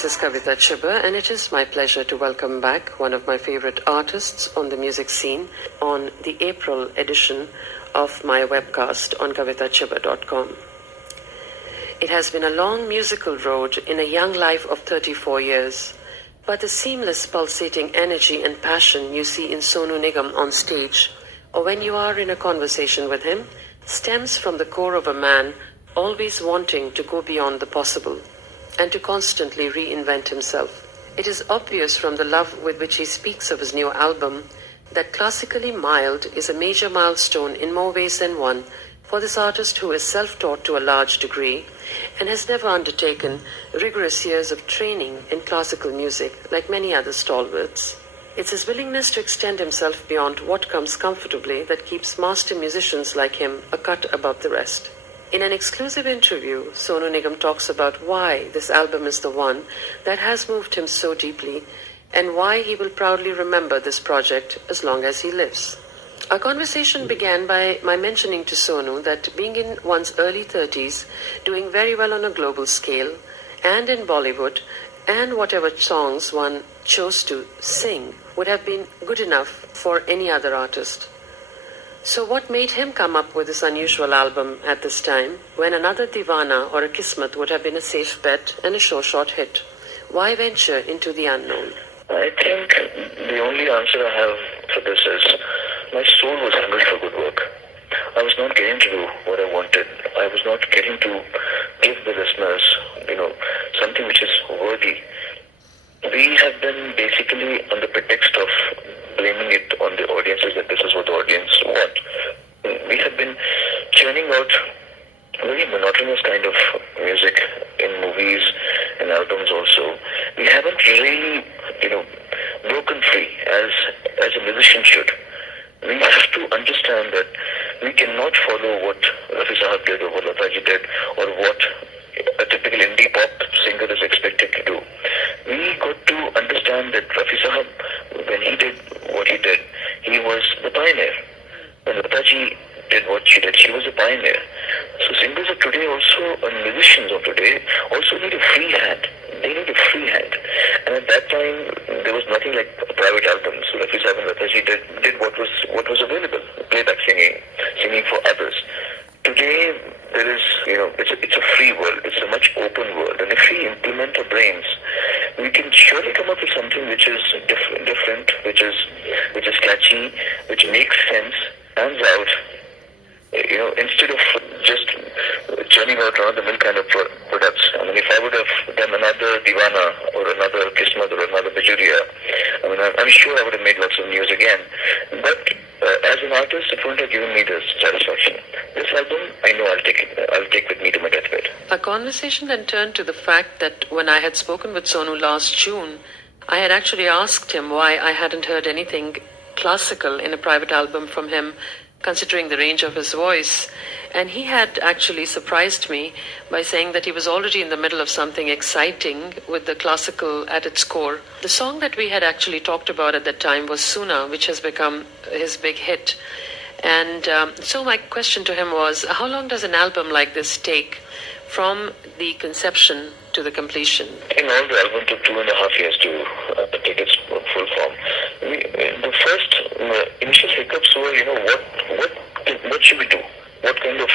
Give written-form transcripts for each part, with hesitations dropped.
This is Kavita Chibber, and it is my pleasure to welcome back one of my favorite artists on the music scene on the April edition of my webcast on kavitachibber.com. It has been a long musical road in a young life of 34 years, but the seamless pulsating energy and passion you see in Sonu Nigam on stage, or when you are in a conversation with him, stems from the core of a man always wanting to go beyond the possible and to constantly reinvent himself. It is obvious from the love with which he speaks of his new album that Classically Mild is a major milestone in more ways than one for this artist who is self-taught to a large degree and has never undertaken rigorous years of training in classical music like many other stalwarts. It's his willingness to extend himself beyond what comes comfortably that keeps master musicians like him a cut above the rest. In an exclusive interview, Sonu Nigam talks about why this album is the one that has moved him so deeply and why he will proudly remember this project as long as he lives. Our conversation began by my mentioning to Sonu that being in one's early 30s, doing very well on a global scale, and in Bollywood, and whatever songs one chose to sing would have been good enough for any other artist. So what made him come up with this unusual album at this time, when another Divana or a Kismet would have been a safe bet and a short hit? Why venture into the unknown? I think the only answer I have for this is my soul was hungry for good work. I was not getting to do what I wanted. I was not getting to give the listeners, something which is worthy. We have been basically on the pretext of blaming it on the audiences that this is what the audience want. We have been churning out very monotonous kind of music in movies and albums also. We haven't really, broken free as a musician should. We have to understand that we cannot follow what Rafi Sahab did or what Lataji did or what a typical indie pop singer is expected to do. We got to understand that Rafi Sahab, when he did what he did, he was the pioneer. When Lataji did what she did, she was a pioneer. So singers of today also, and musicians of today, also need a free hand. They need a free hand. And at that time, there was nothing like a private album. So Rafi Sahab and Lataji did what was available, playback singing for others. Today, there is, it's a free world. It's a much open world. And if we implement our brains, we can surely come up with something which is different, which is catchy, which makes sense, stands out. Instead of just churning out run-of-the-mill kind of products. I mean, if I would have done another Divana or another Kismet or another Bajuria, I'm sure I would have made lots of news again. But as an artist, it wouldn't have given me this satisfaction. This album, I know I'll take with me to my deathbed. Our conversation then turned to the fact that when I had spoken with Sonu last June, I had actually asked him why I hadn't heard anything classical in a private album from him, considering the range of his voice. And he had actually surprised me by saying that he was already in the middle of something exciting with the classical at its core. The song that we had actually talked about at that time was Suna, which has become his big hit. And so my question to him was, how long does an album like this take from the conception to the completion? I think all the album took 2.5 years to take its full form. The first initial hiccups were, what should we do? What kind of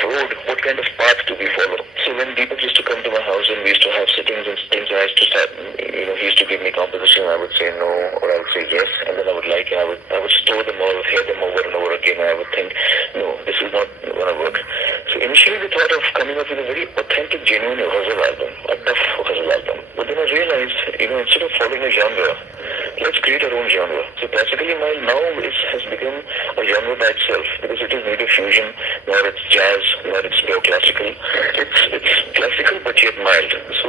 road, what kind of path do we follow? So when people used to come to my house and we used to have sittings and things, I used to start, he used to give me composition, I would say no, or I would say yes, and then I would like it, I would store them all, hear them over and over again, and I would think, no, this is not going to work. So initially we thought of coming up with a very authentic, genuine ghazal album, a tough ghazal album. But then I realized, instead of following a genre, let's create our own genre. So Classically Mild now has become a genre by itself because it is neither fusion, nor it's jazz, nor it's neoclassical. It's classical but yet mild. So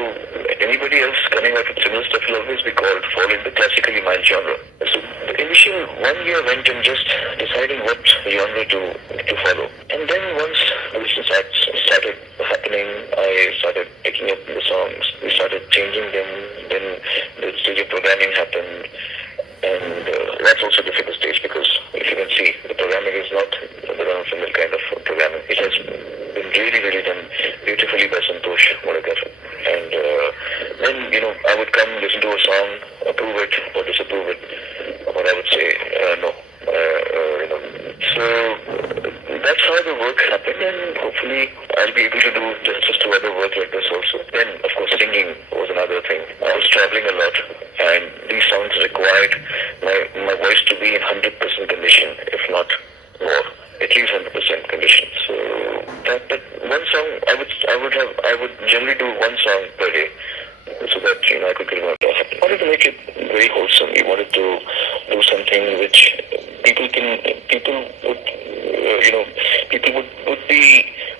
anybody else coming out with similar stuff will always be called following the Classically Mild genre. So the initial 1 year went in just deciding what genre to follow. And then once revision started happening, I started picking up the songs. We started changing them. Then the stage of programming happened. And that's also a difficult stage because if you can see, the programming is not the run-of-the-mill kind of programming. It has been really, really done beautifully by Santosh Modagar. And then, then hopefully I'll be able to do justice to other work like this also. Then, of course, singing was another thing. I was traveling a lot, and these songs required my voice to be in 100% condition, if not more, at least 100% condition. So that one song I would generally do one song per day, so that I could get my thoughts. I wanted to make it very wholesome. We wanted to do something which people would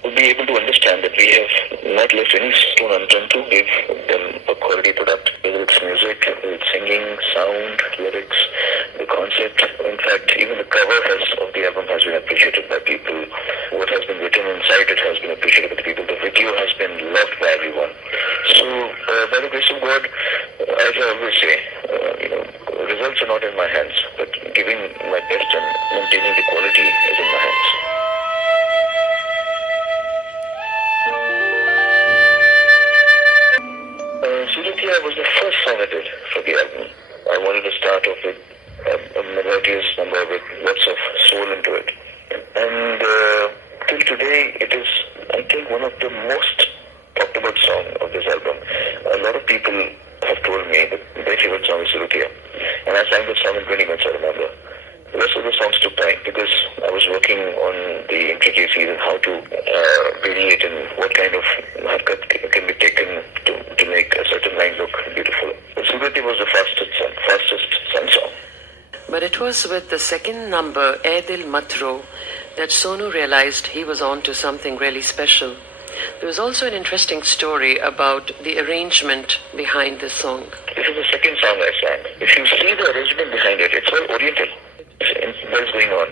would be able to understand that we have not left any stone unturned to give them a quality product, whether it's music, whether it's singing, sound, lyrics, the concept. In fact, even the cover of the album has been appreciated by people. What has been written inside it has been appreciated by the people. The video has been loved by everyone. So, by the grace of God, as I always say, results are not in my hands, but giving my best and maintaining the quality is in my hands. Suratia was the first song I did for the album. I wanted to start off with a melodious number with lots of soul into it. And till today, it is, I think, one of the most talked about song of this album. A lot of people have told me that their favorite song is Suratia. And I sang the song in 20 minutes, I remember. The rest of the songs took time because I was working on the intricacies and how to variate and what kind of harkat can be taken to make a certain line look beautiful. But Suratia was the fastest sung song. But it was with the second number, Ae Dil Mat Ro, that Sonu realized he was on to something really special. There was also an interesting story about the arrangement behind this song. This is the second song I sang. If you see the arrangement behind it, it's all oriental. What's going on?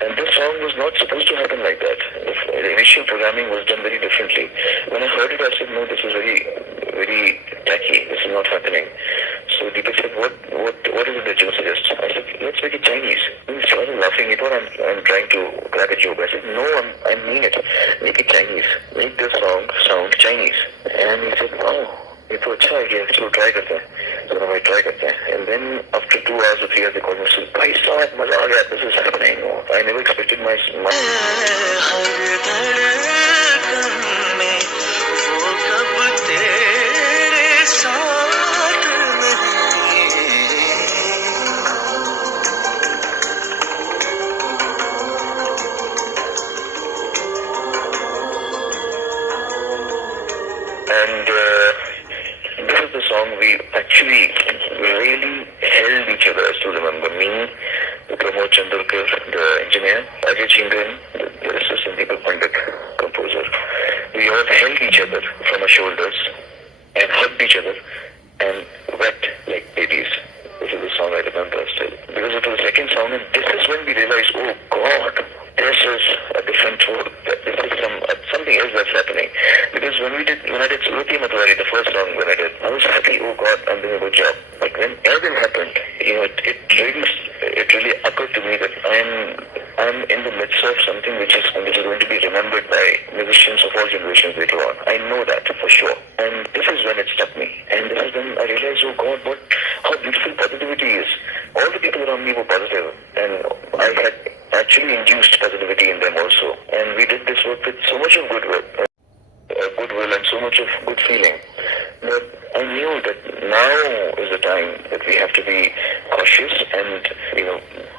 And this song was not supposed to happen like that. The initial programming was done very differently. When I heard it, I said, no, this is very, very tacky. This is not happening. So Deepak said, what is it that you suggest? I said, let's make it Chinese. He started laughing. He thought I'm trying to crack a joke. I said, no, I mean it. Make it Chinese. Make the song sound Chinese. And he said, wow. ये तो अच्छा है कि चलो try करते हैं तो मैं ट्राई करते हैं and then after 2 hours or 3 hours they called me said भाई साहब मजा आ गया this is happening I never expected my and this is the song we actually really held each other. I still remember me, Pramod Chandorkar, the engineer, Ajay Chingan, the assistant Deepak Pandit, composer. We all held each other from our shoulders and hugged each other and wept like babies. This is the song I remember still. Because it was the second song and this is when we realized, oh God, this is a different road. This is something else that's happening. Because when I did Suratia Matwari, the first song when I did, I was happy, oh God, I'm doing a good job. But when everything happened, it really occurred to me that I'm in the midst of something which is going to be remembered by musicians of all generations later on. I know that for sure. And this is when it struck me. And this is when I realized, oh God, how beautiful positivity is. All the people around me were positive, and I had actually induced positivity in them also. And we did this work with so much of goodwill and so much of good feeling that I knew that now is the time that we have to be cautious and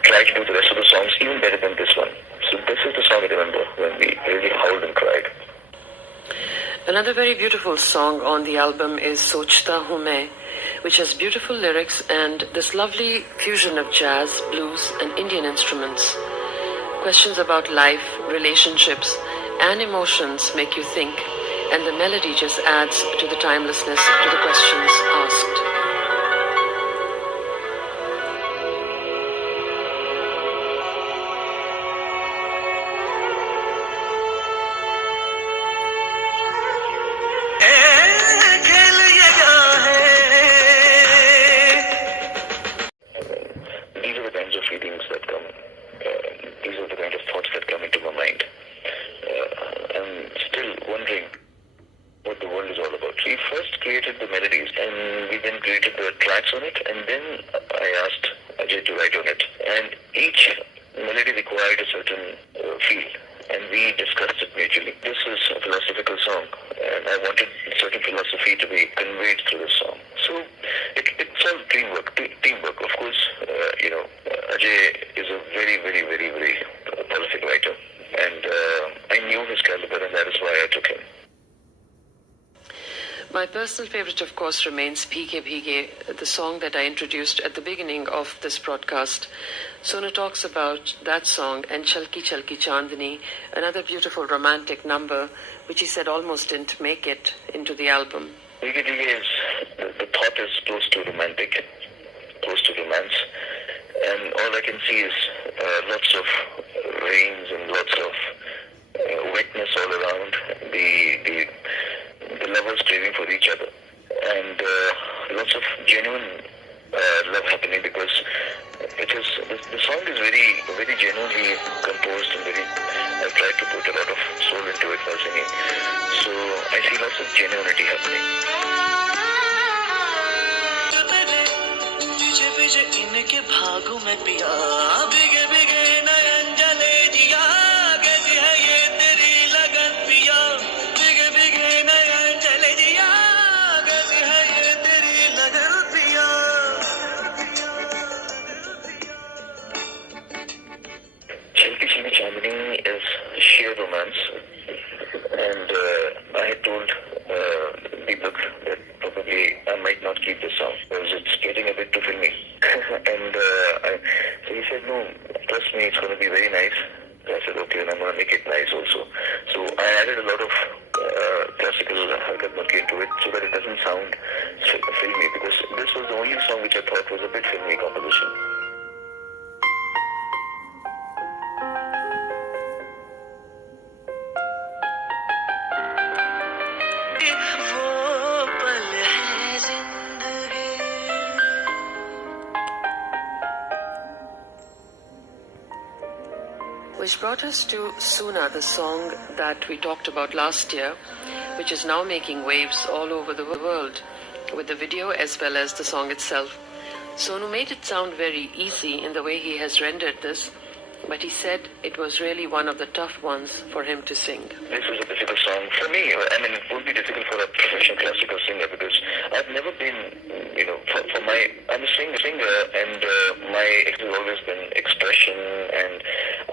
try to do the rest of the songs even better than this one. So this is the song I remember when we really howled and cried. Another very beautiful song on the album is Sochta Hu Main, which has beautiful lyrics and this lovely fusion of jazz, blues and Indian instruments. Questions about life, relationships and emotions make you think, and the melody just adds to the timelessness to the questions asked. These are the kinds of feelings that come. These are the kind of thoughts that come into my mind. I'm still wondering what the world is all about. We first created the melodies and we then created the tracks on it, and then I asked Ajay to write on it. And each melody required a certain feel, and we discussed it mutually. This is a philosophical song, and I wanted certain philosophy to be conveyed through the song. So it's all teamwork. Of course, Ajay is a very, very, very, very prolific writer, and I knew his caliber, and that is why I took him. My personal favorite, of course, remains Bhige Bhige, the song that I introduced at the beginning of this broadcast. Sonu talks about that song and Chalki Chalki Chandni, another beautiful romantic number, which he said almost didn't make it into the album. Bhige Bhige is, the thought is close to romantic, close to romance, and all I can see is lots of rains and lots of wetness all around. The lovers craving for each other, and lots of genuine love happening, because the song is very, very genuinely composed, and I've tried to put a lot of soul into it while singing. So I see lots of genuinity happening. इनके भागों में पिया भीगे भीगे नयन जले जिया कैसी है ये तेरी लगन पिया भीगे भीगे नयन जले जिया कैसी है ये तेरी लगन पिया. Chalki Chalki Chandni is sheer romance, and I had told Deepak that probably I might not keep this song because it's getting a bit too filmy. And so he said, no, trust me, it's going to be very nice. I said, okay, and I'm going to make it nice also. So I added a lot of classical harkat matki into it so that it doesn't sound filmy, because this was the only song which I thought was a bit filmy composition. Which brought us to Suna, the song that we talked about last year, which is now making waves all over the world, with the video as well as the song itself. Sonu made it sound very easy in the way he has rendered this, but he said it was really one of the tough ones for him to sing. This is a difficult song for me. I mean, it would be difficult for a professional classical singer, because I've never been, I'm a singer, and my ex has always been expression, and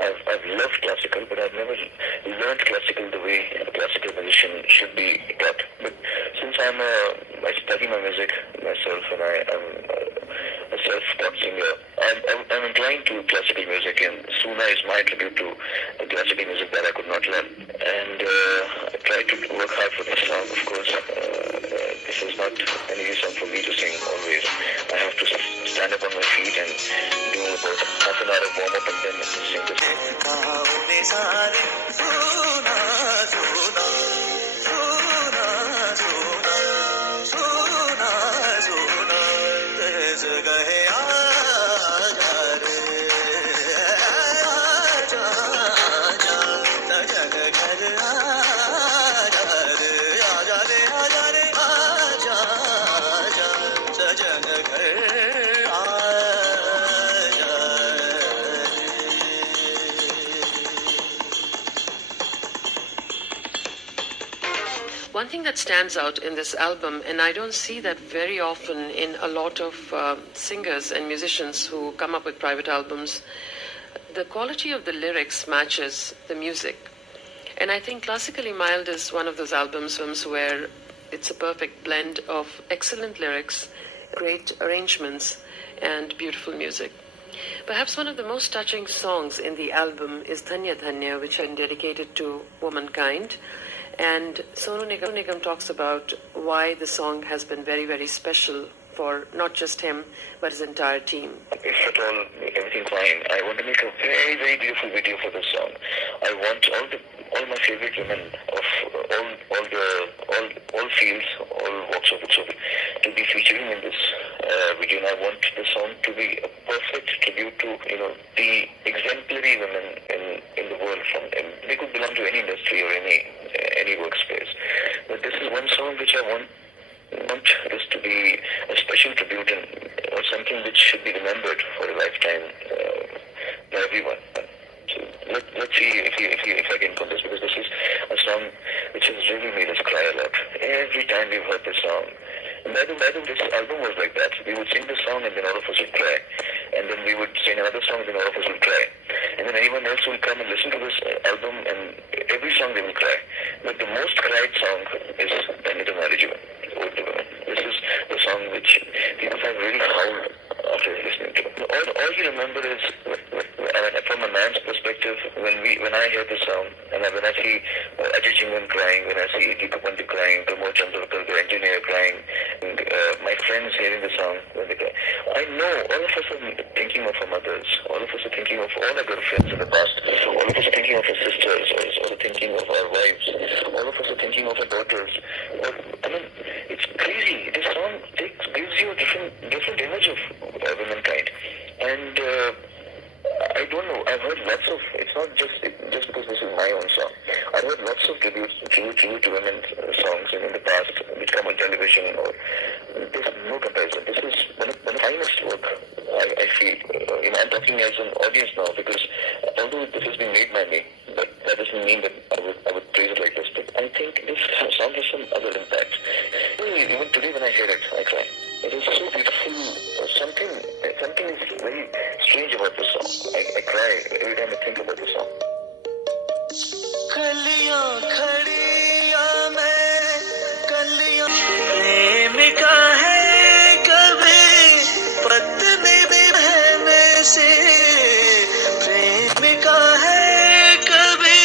I've loved classical, but I've never learned classical the way a classical musician should be taught. But since I study my music myself, and I'm a self-taught singer, I'm inclined to classical music, and Suna is my tribute to the classical music that I could not learn. And I tried to work hard for this song, of course. This is not an easy song for me to sing always. I have to stand up on my feet and do about half an hour of warm-up and then sing this One thing that stands out in this album, and I don't see that very often in a lot of singers and musicians who come up with private albums, the quality of the lyrics matches the music. And I think Classically Mild is one of those albums where it's a perfect blend of excellent lyrics, great arrangements, and beautiful music. Perhaps one of the most touching songs in the album is Dhanya Dhanya, which is dedicated to womankind. And Sonu Nigam talks about why the song has been very, very special for not just him, but his entire team. If at all everything's fine, I want to make a very, very beautiful video for this song. I want all my favorite women of all fields, all walks of life to be featuring in this video. And I want the song to be a perfect tribute to the exemplary women in the world. They could belong to any industry or any workspace, but this is one song which I want this to be a special tribute or something which should be remembered for a lifetime by everyone. So let's see if I can put this way, this album was like that. We would sing the song and then all of us would cry. And then we would sing another song and then all of us would cry. And then anyone else will come and listen to this album and every song they will cry. But the most cried song is Kavita Chibber. This is the song which people have really howled after listening to. All you remember is, from a man's perspective, when I hear the song, and when I see Ajay Chingan crying, when I see Deepak Pandit crying, Pramod Chandrakar, the engineer crying, and my friends hearing the song when they cry, I know all of us are thinking of our mothers, all of us are thinking of all our girlfriends in the past, all of us are thinking of our sisters, all are thinking of our wives, all of us are thinking of our daughters. It's crazy. This song gives you a different image of womankind. And I don't know. I've heard lots of. It's not just because this is my own song. I've heard lots of tribute to women songs in the past, which come on television. Or there's no comparison. This is one of the finest work I feel. I'm talking as an audience now because although this has been made by me, but that doesn't mean that I would praise it like this. But I think this song has some other impact. Even today when I hear it, I cry. It is so beautiful. Something is very strange about this song. I cry every time I think about this song. कलियां खड़ियां में कलियां प्रेमिका है कभी पत्नी भी बहने से प्रेमिका है कभी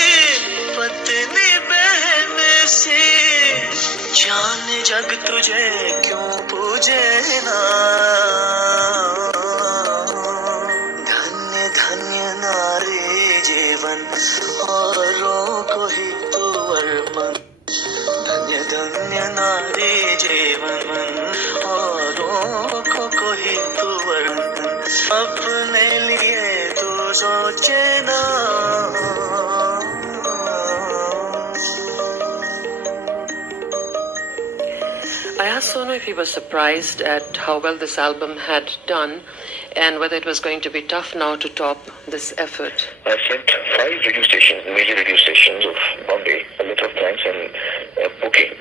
पत्नी बहने से जान जग तुझे क्यों पूजे ना धन्य धन्य नारी जीवन औरों को ही तो अर्पण धन्य धन्य नारी जीवन औरों को ही तो अर्पण अपने लिए तो सोचे ना I asked Sonu if he was surprised at how well this album had done and whether it was going to be tough now to top this effort. I sent 5 radio stations, major radio stations of Bombay, a letter of thanks and booking,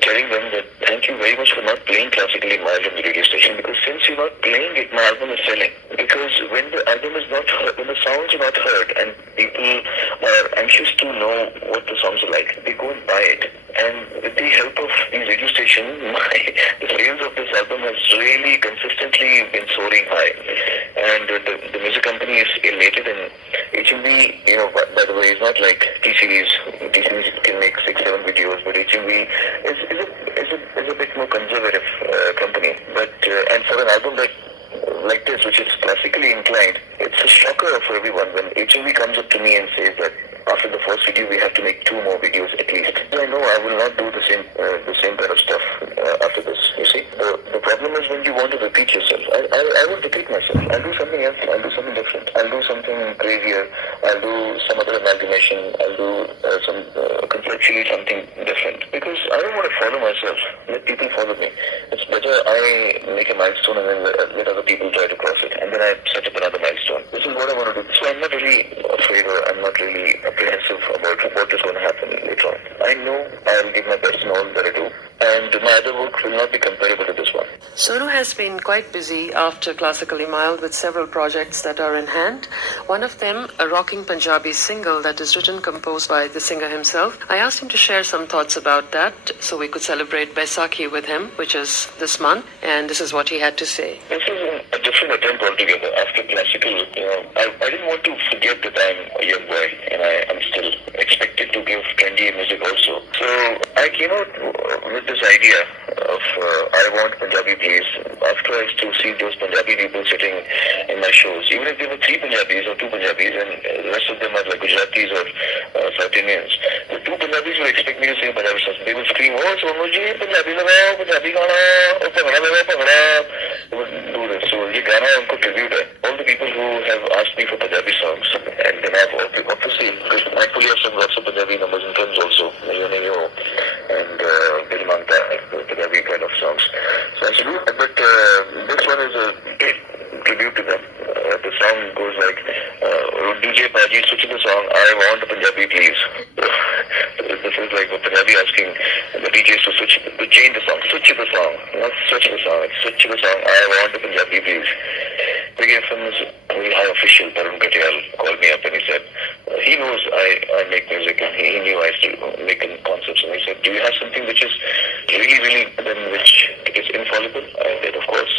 telling them that thank you very much for not playing classically in my album the radio station, because since you're not playing it, my album is selling. Because when the album is not heard, when the sounds are not heard and people are anxious to know what the songs are like, they go and buy it. And with the help of these radio stations, the sales of this album has really consistently been soaring high. And the music company is elated, and HMV, by the way, is not like T-Series. T-Series can make 6-7 videos, but HMV is a bit more conservative company. But and for an album like this, which is classically inclined, it's a shocker for everyone when HMV comes up to me and says that after the first video we have to make 2 more videos at least. I know I will not do the same kind of stuff after this. You see, the problem is when you want to repeat yourself. I won't repeat myself. I'll do something else. I'll do something different. I'll do something crazier. I'll do some other amalgamation. I'll do some conceptually something different, because I don't want to follow myself. Let people follow me. It's better I make a milestone and then let other people try to cross it, and then I set up another milestone. This is what I want to do. So I'm not really afraid, or I'm not really apprehensive about what is going to happen later on. I know I'll give my best in all that I do, and my other work will not be comparable to this one. Sonu has been quite busy after Classically Mild with several projects that are in hand. One of them, a rocking Punjabi single that is written, composed by the singer himself. I asked him to share some thoughts about that so we could celebrate Baisakhi with him, which is this month, and this is what he had to say. This is a different attempt altogether. After classical, I didn't want to forget that I'm a young boy and I'm still expected to give trendy music also. So I came out with this idea of I want Punjabi please. After I used to see those Punjabi people sitting in my shows, even if there were 3 Punjabis or 2 Punjabis and the rest of them are like Gujaratis or South Indians, the 2 Punjabis will expect me to sing Punjabi songs. They will scream, oh Sonu ji, Punjabi lagao, Punjabi gana, oh Bhangra lagao, Bhangra. They would do this. So ये गाना उनको tribute है. All the people who have asked me for Punjabi songs, and then I've obviously, because thankfully I've sung lots of Punjabi numbers and films also, and Dil Mangta Hai, Punjabi kind of songs. So I should do that, but this one is a great tribute to them. The song goes like, DJ Paji, switch the song, I want Punjabi please. This is like a Punjabi asking the DJs to change the song, switch the song, not switch the song, it's switch the song. I want the Punjabi, please. Big FM's very high official, Tarun Katyal, called me up and he said, he knows I make music and he knew I used to make concepts, and he said, do you have something which is really then which is infallible? I said, of course.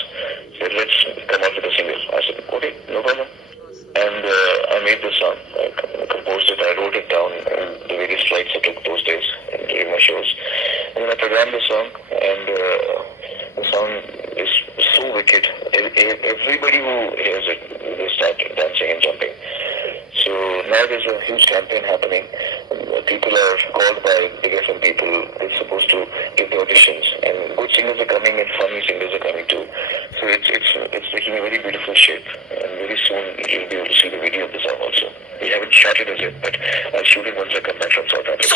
He said, let's come up with a single. I said, okay, no problem. And I made the song, I composed it, I wrote it down, and the various flights I took those days during my shows. And then I programmed the song, and the song is so wicked. Everybody who hears it, they start dancing and jumping. So now there's a huge campaign happening. People are called by Big FM people. They're supposed to give the auditions, and good singers are coming, and funny singers are coming too. So it's taking a very beautiful shape, and very soon you'll be able to see the video of the song also. We haven't shot it as yet, but I'll shoot it once I come back from South Africa.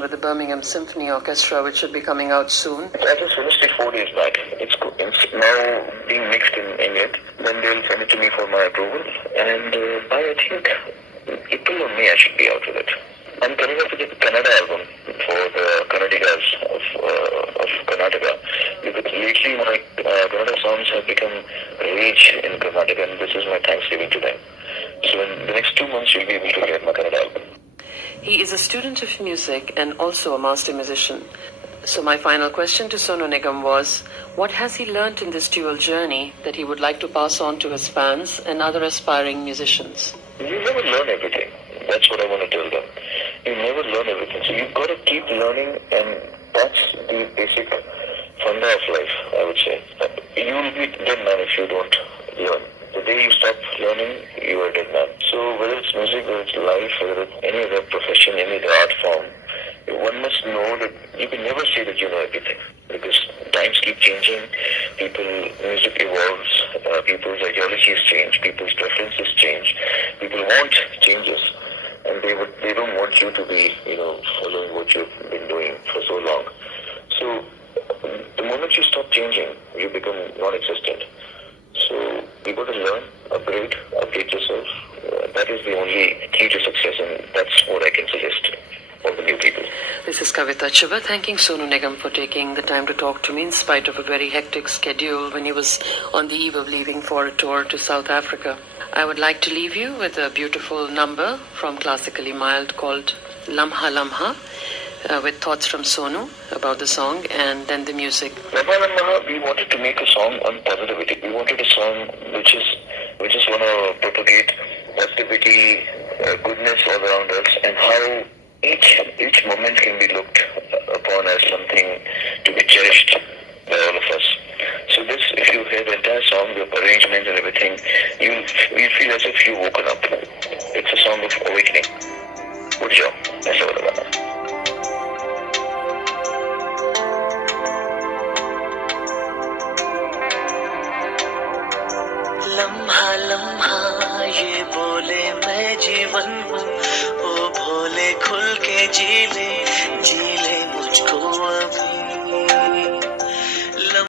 With the Birmingham Symphony Orchestra, which should be coming out soon. I just finished it 4 days back. It's now being mixed in England. Then they'll send it to me for my approval. And by I think April or May I should be out with it. I'm coming up with a Kannada album for the Kannadigas of Karnataka. Because lately my Kannada songs have become rage in Karnataka, and this is my thanksgiving to them. So in the next 2 months you'll be able to hear my Kannada album. He is a student of music and also a master musician. So my final question to Sonu Nigam was, what has he learnt in this dual journey that he would like to pass on to his fans and other aspiring musicians? You never learn everything. That's what I want to tell them. You never learn everything. So you've got to keep learning, and that's the basic funda of life, I would say. You will be dead man if you don't learn. The day you stop learning, you are dead man. So whether it's music, whether it's life, whether it's any other profession, any other art form, one must know that you can never say that you know everything, because times keep changing, music evolves, people's ideologies change, people's preferences change, people want changes, and they don't want you to be, following what you've been doing for so long. So the moment you stop changing, you become non-existent. So you got to learn, update yourself. That is the only key to success, and that's what I can suggest for the new people. This is Kavita Chibber thanking Sonu Nigam for taking the time to talk to me in spite of a very hectic schedule when he was on the eve of leaving for a tour to South Africa. I would like to leave you with a beautiful number from Classically Mild called Lamha Lamha, with thoughts from Sonu about the song and then the music. Lamha Lamha, we wanted to make a song on positivity. We wanted a song which just want to propagate positivity, goodness all around us, and how each moment can be looked upon as something to be cherished by all of us. So this, if you hear the entire song, the arrangements and everything, you'll feel as if you've woken up. It's a song of awakening. Good job. That's all about it. लम्हा लम्हा ये बोले मैं जीवन हूँ, ओ भोले खुल के जी ले